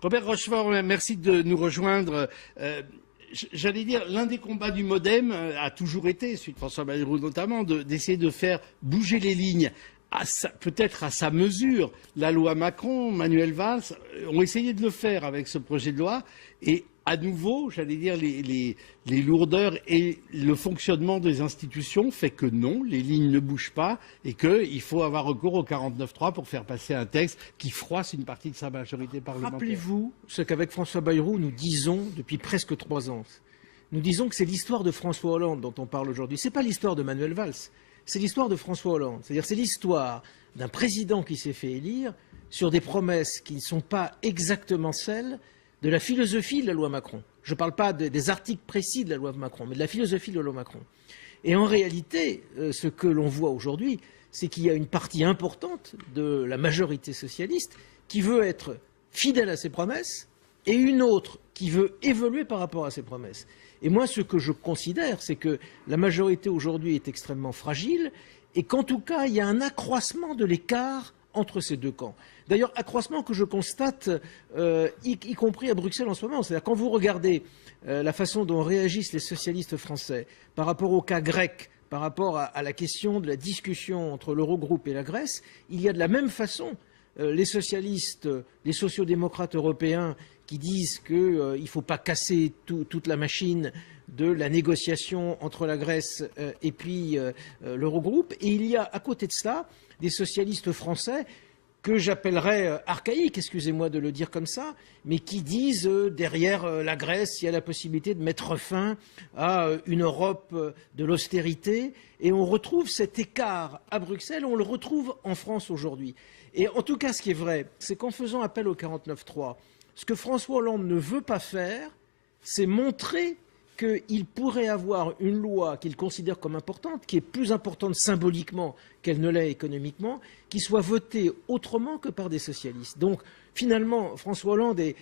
Robert Rochefort, merci de nous rejoindre. J'allais dire, l'un des combats du MoDem a toujours été, celui de François Bayrou notamment, d'essayer de faire bouger les lignes, peut-être à sa mesure. La loi Macron, Manuel Valls ont essayé de le faire avec ce projet de loi. Et à nouveau, j'allais dire, les lourdeurs et le fonctionnement des institutions fait que non, les lignes ne bougent pas et qu'il faut avoir recours au 49.3 pour faire passer un texte qui froisse une partie de sa majorité parlementaire. Rappelez-vous ce qu'avec François Bayrou, nous disons depuis presque 3 ans. Nous disons que c'est l'histoire de François Hollande dont on parle aujourd'hui. Ce n'est pas l'histoire de Manuel Valls, c'est l'histoire de François Hollande. C'est-à-dire c'est l'histoire d'un président qui s'est fait élire sur des promesses qui ne sont pas exactement celles de la philosophie de la loi Macron. Je ne parle pas des articles précis de la loi Macron, mais de la philosophie de la loi Macron. Et en réalité, ce que l'on voit aujourd'hui, c'est qu'il y a une partie importante de la majorité socialiste qui veut être fidèle à ses promesses et une autre qui veut évoluer par rapport à ses promesses. Et moi, ce que je considère, c'est que la majorité aujourd'hui est extrêmement fragile et qu'en tout cas, il y a un accroissement de l'écart entre ces deux camps. D'ailleurs, accroissement que je constate, y compris à Bruxelles en ce moment. C'est-à-dire quand vous regardez la façon dont réagissent les socialistes français par rapport au cas grec, par rapport à la question de la discussion entre l'Eurogroupe et la Grèce, il y a de la même façon les socialistes, les sociodémocrates européens qui disent qu'il ne faut pas casser toute la machine de la négociation entre la Grèce et puis l'Eurogroupe. Et il y a à côté de cela des socialistes français que j'appellerais archaïques, excusez-moi de le dire comme ça, mais qui disent derrière la Grèce, il y a la possibilité de mettre fin à une Europe de l'austérité. Et on retrouve cet écart à Bruxelles, on le retrouve en France aujourd'hui. Et en tout cas, ce qui est vrai, c'est qu'en faisant appel au 49.3, ce que François Hollande ne veut pas faire, c'est montrer qu'il pourrait avoir une loi qu'il considère comme importante, qui est plus importante symboliquement qu'elle ne l'est économiquement, qui soit votée autrement que par des socialistes. Donc finalement, François Hollande est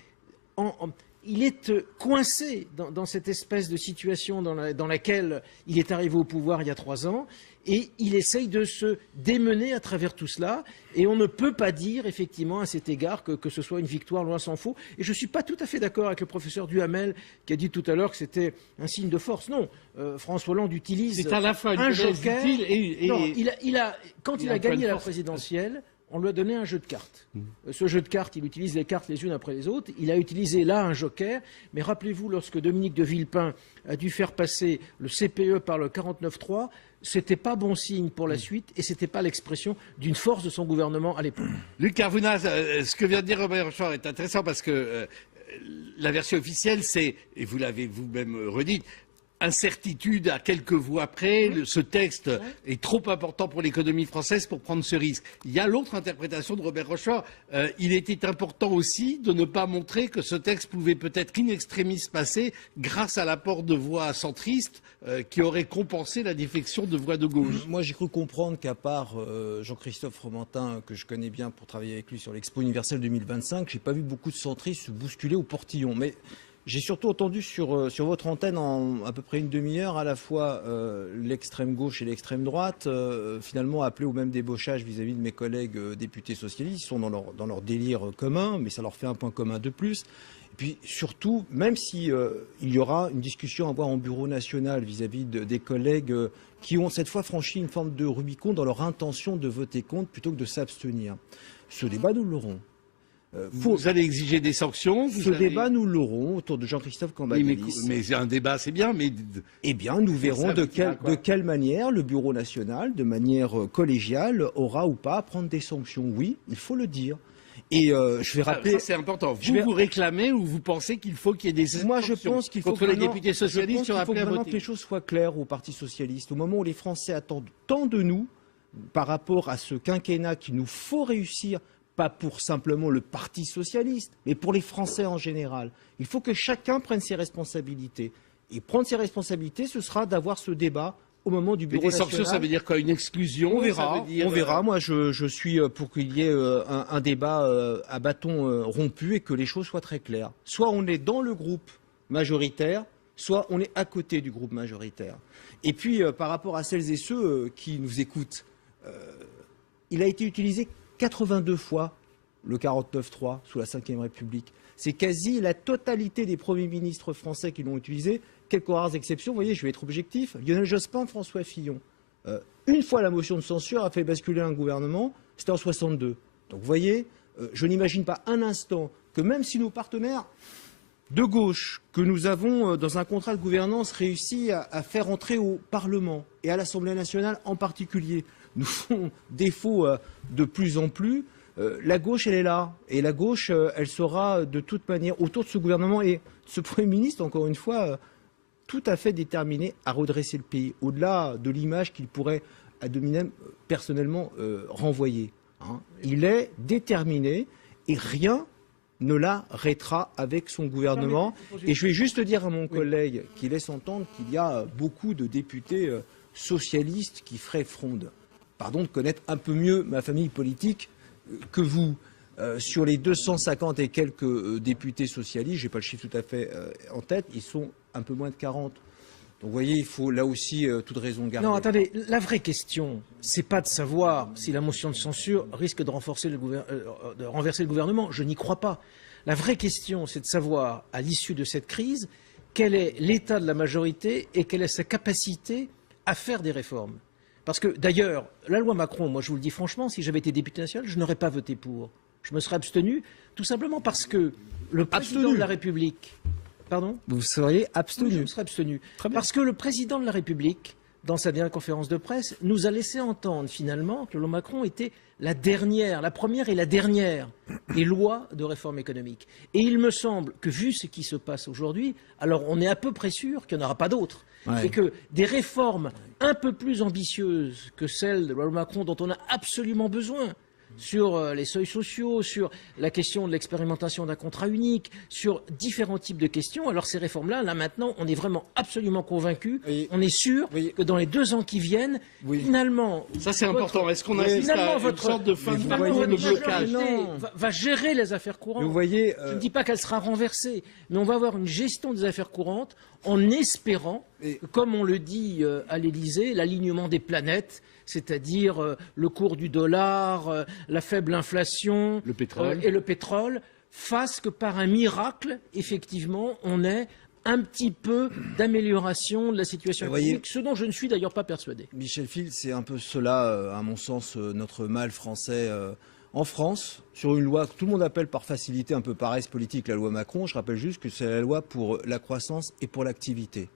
coincé dans cette espèce de situation dans laquelle il est arrivé au pouvoir il y a 3 ans, et il essaye de se démener à travers tout cela. Et on ne peut pas dire, effectivement, à cet égard, que ce soit une victoire, loin s'en faut. Et je ne suis pas tout à fait d'accord avec le professeur Duhamel, qui a dit tout à l'heure que c'était un signe de force. Non, François Hollande utilise à la fois un joker. Non, quand il a gagné la présidentielle, on lui a donné un jeu de cartes. Ce jeu de cartes, il utilise les cartes les unes après les autres. Il a utilisé là un joker. Mais rappelez-vous, lorsque Dominique de Villepin a dû faire passer le CPE par le 49.3, c'était pas bon signe pour la suite et c'était pas l'expression d'une force de son gouvernement à l'époque. Luc Carvounas, ce que vient de dire Robert Rochefort est intéressant parce que la version officielle, c'est, et vous l'avez vous-même redit, incertitude à quelques voix près, ce texte est trop important pour l'économie française pour prendre ce risque. Il y a l'autre interprétation de Robert Rochefort. Il était important aussi de ne pas montrer que ce texte pouvait peut-être in extremis passer grâce à l'apport de voix centristes qui auraient compensé la défection de voix de gauche. Moi, j'ai cru comprendre qu'à part Jean-Christophe Fromentin, que je connais bien pour travailler avec lui sur l'Expo universelle 2025, j'ai pas vu beaucoup de centristes se bousculer au portillon. Mais j'ai surtout entendu sur votre antenne en à peu près une demi-heure à la fois l'extrême gauche et l'extrême droite finalement appeler au même débauchage vis-à-vis de mes collègues députés socialistes. Ils sont dans leur délire commun, mais ça leur fait un point commun de plus. Et puis surtout, même si il y aura une discussion à avoir en bureau national vis-à-vis des collègues qui ont cette fois franchi une forme de Rubicon dans leur intention de voter contre plutôt que de s'abstenir. Ce débat, nous l'aurons. Vous allez exiger des sanctions. Ce débat, nous l'aurons autour de Jean-Christophe Cambadélis. Oui, mais un débat, c'est bien. Mais eh bien, nous verrons de quelle manière le Bureau national, de manière collégiale, aura ou pas à prendre des sanctions. Oui, il faut le dire. Et je vais rappeler. Ça, c'est important. Vous réclamez ou vous pensez qu'il faut qu'il y ait des sanctions? Moi, je pense qu'il faut contre les députés socialistes qu'il faut vraiment que les choses soient claires au Parti socialiste. Au moment où les Français attendent tant de nous par rapport à ce quinquennat qu'il nous faut réussir. Pas pour simplement le Parti socialiste, mais pour les Français en général. Il faut que chacun prenne ses responsabilités. Et prendre ses responsabilités, ce sera d'avoir ce débat au moment du bureau national. Des sanctions, ça veut dire quoi? Une exclusion? On verra. On verra. Moi, je suis pour qu'il y ait un débat à bâton rompu et que les choses soient très claires. Soit on est dans le groupe majoritaire, soit on est à côté du groupe majoritaire. Et puis, par rapport à celles et ceux qui nous écoutent, il a été utilisé 82 fois le 49.3 sous la Ve République. C'est quasi la totalité des premiers ministres français qui l'ont utilisé. Quelques rares exceptions, vous voyez, je vais être objectif. Lionel Jospin, François Fillon. Une fois la motion de censure a fait basculer un gouvernement, c'était en 62. Donc vous voyez, je n'imagine pas un instant que même si nos partenaires de gauche, que nous avons dans un contrat de gouvernance réussi à faire entrer au Parlement et à l'Assemblée nationale en particulier, nous font défaut de plus en plus, la gauche, elle est là. Et la gauche, elle sera de toute manière autour de ce gouvernement et ce Premier ministre, encore une fois, tout à fait déterminé à redresser le pays, au-delà de l'image qu'il pourrait, à dominem, personnellement, renvoyer. Hein. Il est déterminé et rien ne l'arrêtera avec son gouvernement. Et je vais juste dire à mon collègue qui laisse entendre qu'il y a beaucoup de députés socialistes qui feraient fronde. Pardon de connaître un peu mieux ma famille politique que vous. Sur les 250 et quelques députés socialistes, je n'ai pas le chiffre tout à fait en tête, ils sont un peu moins de 40. Donc vous voyez, il faut là aussi toute raison garder. Non, attendez, la vraie question, c'est pas de savoir si la motion de censure risque de renverser le gouvernement. Je n'y crois pas. La vraie question, c'est de savoir, à l'issue de cette crise, quel est l'état de la majorité et quelle est sa capacité à faire des réformes. Parce que d'ailleurs, la loi Macron, moi je vous le dis franchement, si j'avais été député national, je n'aurais pas voté pour. Je me serais abstenu, tout simplement parce que le président de la République... Pardon ? Vous seriez abstenu. Oui, je me serais abstenu. Parce que le président de la République, dans sa dernière conférence de presse, nous a laissé entendre finalement que le Macron était la première et la dernière des lois de réforme économique. Et il me semble que, vu ce qui se passe aujourd'hui, alors on est à peu près sûr qu'il n'y en aura pas d'autres. Ouais. Et que des réformes un peu plus ambitieuses que celles de Emmanuel Macron, dont on a absolument besoin, sur les seuils sociaux, sur la question de l'expérimentation d'un contrat unique, sur différents types de questions. Alors ces réformes-là, là maintenant, on est vraiment absolument convaincus. Oui. On est sûr que dans les 2 ans qui viennent, finalement... Ça c'est important. Est-ce qu'on assiste à une sorte de fin de blocage va gérer les affaires courantes. Vous voyez, je ne dis pas qu'elle sera renversée, mais on va avoir une gestion des affaires courantes en espérant, que, comme on le dit à l'Élysée, l'alignement des planètes, c'est-à-dire le cours du dollar, la faible inflation et le pétrole, fasse que par un miracle, effectivement, on ait un petit peu d'amélioration de la situation économique, ce dont je ne suis d'ailleurs pas persuadé. Michel Fils, c'est un peu cela, à mon sens, notre mal français. En France, sur une loi que tout le monde appelle par facilité un peu paresse politique, la loi Macron, je rappelle juste que c'est la loi pour la croissance et pour l'activité.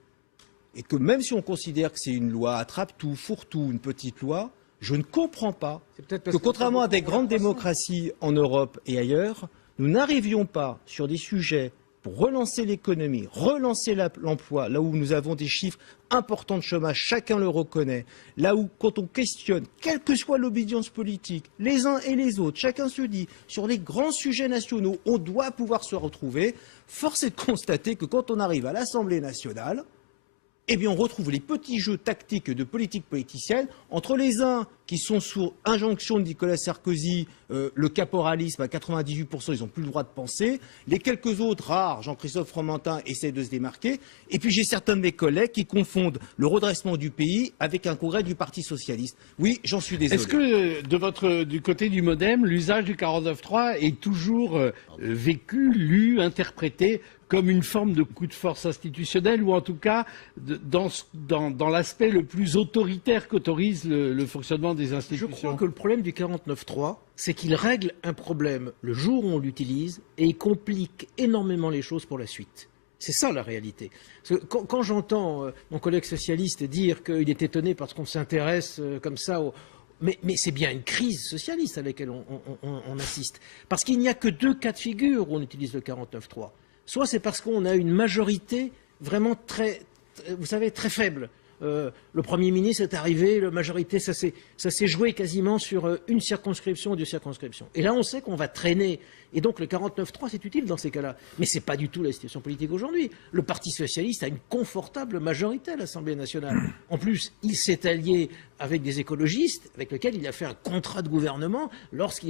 Et que même si on considère que c'est une loi attrape-tout, fourre-tout, une petite loi, je ne comprends pas que contrairement à des grandes démocraties en Europe et ailleurs, nous n'arrivions pas sur des sujets pour relancer l'économie, relancer l'emploi, là où nous avons des chiffres importants de chômage, chacun le reconnaît, là où quand on questionne, quelle que soit l'obédience politique, les uns et les autres, chacun se dit, sur les grands sujets nationaux, on doit pouvoir se retrouver, force est de constater que quand on arrive à l'Assemblée nationale, eh bien on retrouve les petits jeux tactiques de politique politicienne entre les uns qui sont sous injonction de Nicolas Sarkozy, le caporalisme à 98%, ils n'ont plus le droit de penser. Les quelques autres, rares, Jean-Christophe Fromentin, essaient de se démarquer. Et puis j'ai certains de mes collègues qui confondent le redressement du pays avec un congrès du Parti socialiste. Oui, j'en suis désolé. Est-ce que du côté du MoDem, l'usage du 49.3 est toujours vécu, lu, interprété comme une forme de coup de force institutionnel, ou en tout cas dans l'aspect le plus autoritaire qu'autorise le fonctionnement des institutions? Je crois que le problème du 49.3, c'est qu'il règle un problème le jour où on l'utilise et il complique énormément les choses pour la suite. C'est ça la réalité. Parce que quand j'entends mon collègue socialiste dire qu'il est étonné parce qu'on s'intéresse comme ça au... Mais c'est bien une crise socialiste à laquelle on assiste. Parce qu'il n'y a que 2 cas de figure où on utilise le 49.3. Soit c'est parce qu'on a une majorité vraiment vous savez, très faible. Le Premier ministre est arrivé, la majorité, ça s'est joué quasiment sur une circonscription ou 2 circonscriptions. Et là, on sait qu'on va traîner. Et donc, le 49.3, c'est utile dans ces cas-là. Mais ce n'est pas du tout la situation politique aujourd'hui. Le Parti socialiste a une confortable majorité à l'Assemblée nationale. En plus, il s'est allié avec des écologistes, avec lesquels il a fait un contrat de gouvernement lorsque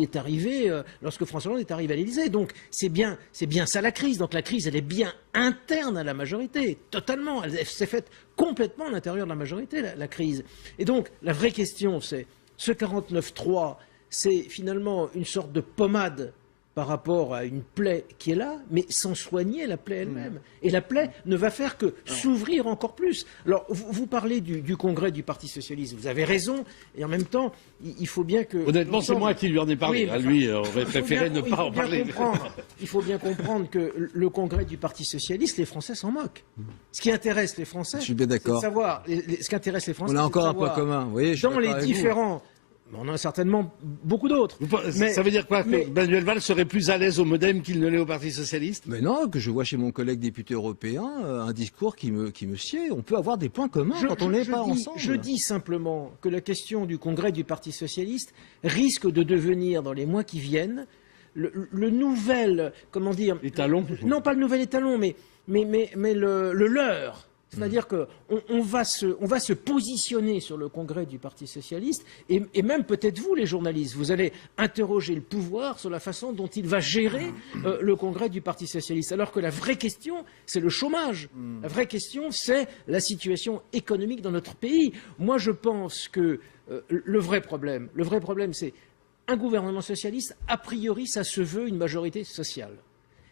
François Hollande est arrivé à l'Élysée. Donc, c'est bien ça la crise. Donc, la crise, elle est bien interne à la majorité, totalement. Elle s'est faite complètement à l'intérieur de la majorité, la crise. Et donc, la vraie question, c'est, ce 49.3, c'est finalement une sorte de pommade par rapport à une plaie qui est là, mais sans soigner la plaie elle-même. Et la plaie ne va faire que s'ouvrir encore plus. Alors, vous parlez du congrès du Parti socialiste, vous avez raison, et en même temps, il faut bien que... Honnêtement, c'est moi qui lui en ai parlé. Oui, Lui aurait préféré ne pas en parler. Il faut bien comprendre que le congrès du Parti socialiste, les Français s'en moquent. Ce qui intéresse les Français, Je suis bien c'est de d'accord. savoir... Ce qui intéresse les Français, On a c'est de encore un savoir point commun. Vous voyez, je suis dans d'accord les avec vous. différents... On en a certainement beaucoup d'autres. Mais- Ça veut dire quoi? mais- Que Manuel Valls serait plus à l'aise au MoDem qu'il ne l'est au Parti socialiste? Mais non, que je vois chez mon collègue député européen un discours qui me sied. On peut avoir des points communs quand on n'est pas ensemble. Je dis simplement que la question du congrès du Parti socialiste risque de devenir, dans les mois qui viennent, le nouvel, comment dire, Étalon? non pas le nouvel étalon, mais le leur. C'est-à-dire qu'on va se positionner sur le congrès du Parti socialiste, et même peut-être vous, les journalistes, vous allez interroger le pouvoir sur la façon dont il va gérer le congrès du Parti socialiste. Alors que la vraie question, c'est le chômage. La vraie question, c'est la situation économique dans notre pays. Moi, je pense que le vrai problème, c'est un gouvernement socialiste, a priori, ça se veut une majorité sociale.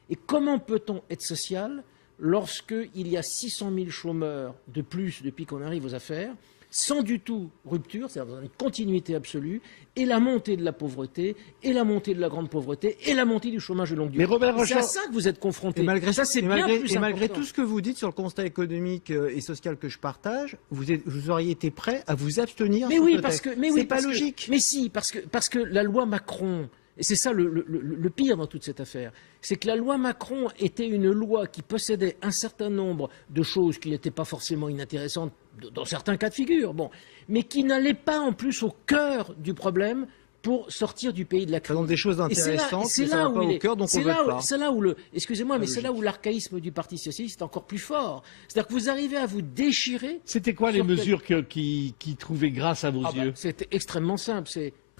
Et comment peut-on être social lorsqu'il y a 600 000 chômeurs de plus depuis qu'on arrive aux affaires, sans du tout rupture, c'est-à-dire dans une continuité absolue, et la montée de la pauvreté, et la montée de la grande pauvreté, et la montée du chômage de longue durée. Mais Robert C'est à Rochefort- ça que vous êtes confrontés. Et malgré ça, c'est bien plus malgré important. tout ce que vous dites sur le constat économique et social que je partage, vous auriez été prêt à vous abstenir Mais sur oui, ce parce texte. que, mais oui, C'est pas parce que- logique. mais si, parce que la loi Macron, et c'est ça le pire dans toute cette affaire, c'est que la loi Macron était une loi qui possédait un certain nombre de choses qui n'étaient pas forcément inintéressantes dans certains cas de figure, bon, mais qui n'allaient pas en plus au cœur du problème pour sortir du pays de la Ça crise. donne des choses Et c'est là- intéressantes, c'est mais ça là va où pas il au est- cœur, donc on c'est ne là vote où- pas. C'est là où excusez-moi, mais Pas c'est là où l'archaïsme du Parti socialiste est encore plus fort. C'est-à-dire que vous arrivez à vous déchirer. C'était quoi les Sur quel- mesures qui trouvaient grâce à vos Ah bah, yeux? c'est extrêmement simple.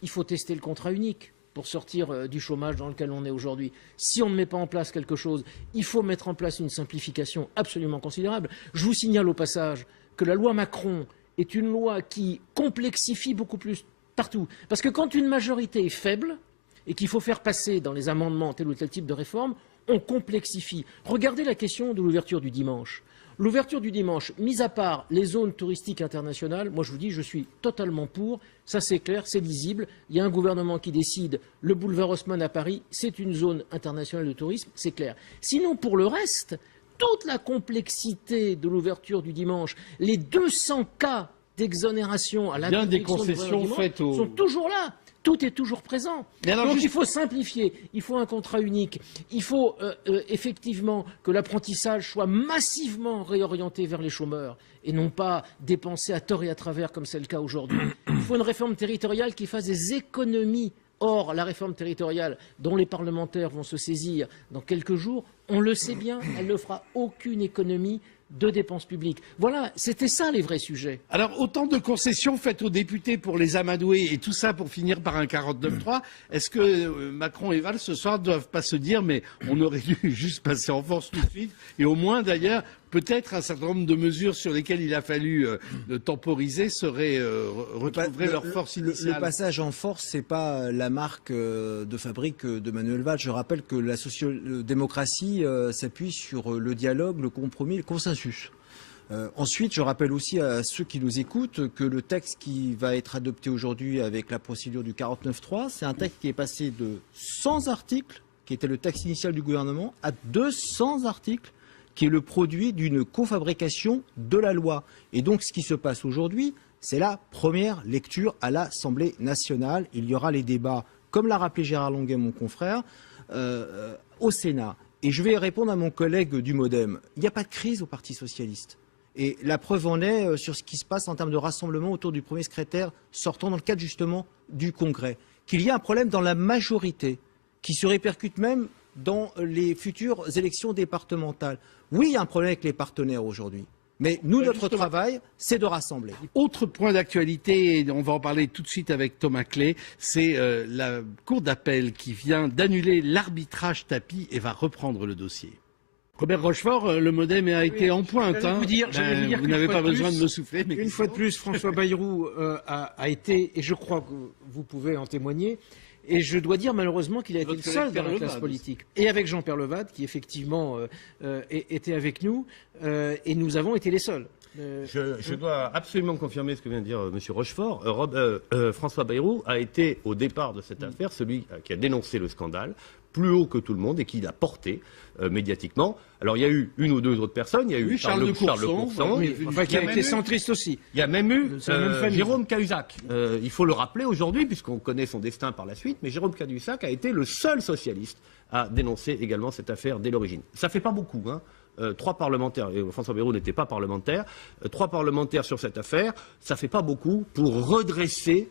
Il faut tester le contrat unique pour sortir du chômage dans lequel on est aujourd'hui. Si on ne met pas en place quelque chose, il faut mettre en place une simplification absolument considérable. Je vous signale au passage que la loi Macron est une loi qui complexifie beaucoup plus partout. Parce que quand une majorité est faible et qu'il faut faire passer dans les amendements tel ou tel type de réforme, on complexifie. Regardez la question de l'ouverture du dimanche. L'ouverture du dimanche, mis à part les zones touristiques internationales, moi je vous dis, je suis totalement pour. Ça c'est clair, c'est lisible. Il y a un gouvernement qui décide, le boulevard Haussmann à Paris, c'est une zone internationale de tourisme, c'est clair. Sinon, pour le reste, toute la complexité de l'ouverture du dimanche, les 200 cas d'exonération à Bien des l'interdiction d'ouvrir le concessions dimanche faites aux- sont toujours là. Tout est toujours présent. Mais alors, Donc juste- il faut simplifier, il faut un contrat unique, il faut effectivement que l'apprentissage soit massivement réorienté vers les chômeurs et non pas dépensé à tort et à travers comme c'est le cas aujourd'hui. Il faut une réforme territoriale qui fasse des économies. Or, la réforme territoriale dont les parlementaires vont se saisir dans quelques jours, on le sait bien, elle ne fera aucune économie de dépenses publiques. Voilà, c'était ça les vrais sujets. Alors, autant de concessions faites aux députés pour les amadouer et tout ça pour finir par un 49-3, est-ce que Macron et Valls ce soir ne doivent pas se dire mais on aurait dû juste passer en force tout de suite et au moins d'ailleurs peut-être un certain nombre de mesures sur lesquelles il a fallu temporiser retrouveraient leur force initiale. Le passage en force, c'est pas la marque de fabrique de Manuel Valls. Je rappelle que la social-démocratie s'appuie sur le dialogue, le compromis, le consensus. Ensuite, je rappelle aussi à ceux qui nous écoutent que le texte qui va être adopté aujourd'hui avec la procédure du 49.3, c'est un texte qui est passé de 100 articles, qui était le texte initial du gouvernement, à 200 articles, qui est le produit d'une cofabrication de la loi. Et donc, ce qui se passe aujourd'hui, c'est la première lecture à l'Assemblée nationale. Il y aura les débats, comme l'a rappelé Gérard Longuet, mon confrère, au Sénat. Et je vais répondre à mon collègue du MoDem. Il n'y a pas de crise au Parti socialiste. Et la preuve en est sur ce qui se passe en termes de rassemblement autour du premier secrétaire sortant dans le cadre justement du Congrès. Qu'il y a un problème dans la majorité, qui se répercute même dans les futures élections départementales. Oui, il y a un problème avec les partenaires aujourd'hui. Mais nous, notre justement. travail, c'est de rassembler. Autre point d'actualité, et on va en parler tout de suite avec Thomas Clé, c'est la Cour d'appel qui vient d'annuler l'arbitrage tapis et va reprendre le dossier. Robert Rochefort, le MoDem a été en pointe. j'allais vous dire vous qu'une n'avez fois pas de besoin plus, de me souffler. Mais Une fois de plus, François Bayrou a été, et je crois que vous pouvez en témoigner, Et je dois dire malheureusement qu'il a été Votre le seul collègue dans la classe Levade politique. Et avec Jean-Pierre Levade, qui effectivement était avec nous, et nous avons été les seuls. Je dois absolument confirmer ce que vient de dire M. Rochefort. François Bayrou a été, au départ de cette affaire, celui qui a dénoncé le scandale, plus haut que tout le monde, et qui l'a porté médiatiquement. Alors, il y a eu une ou deux autres personnes. Il y a eu Charles de Courson. Oui, enfin, qui a été centriste aussi. Il y a même eu C'est la même famille. Jérôme Cahuzac. Il faut le rappeler aujourd'hui, puisqu'on connaît son destin par la suite, mais Jérôme Cahuzac a été le seul socialiste à dénoncer également cette affaire dès l'origine. Ça ne fait pas beaucoup, hein. 3 parlementaires, et François Bayrou n'était pas parlementaire, 3 parlementaires sur cette affaire, ça ne fait pas beaucoup pour redresser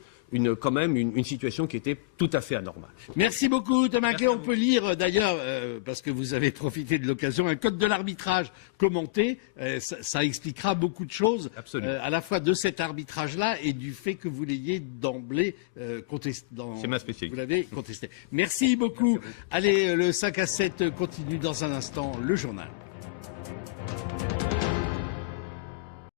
quand même une situation qui était tout à fait anormale. Merci beaucoup Thomas Clé. On peut lire d'ailleurs, parce que vous avez profité de l'occasion, un code de l'arbitrage commenté. Ça expliquera beaucoup de choses, à la fois de cet arbitrage-là et du fait que vous l'ayez d'emblée contesté. C'est ma spécialité. Vous l'avez contesté. Merci beaucoup. Allez, le 5 à 7 continue dans un instant, le journal.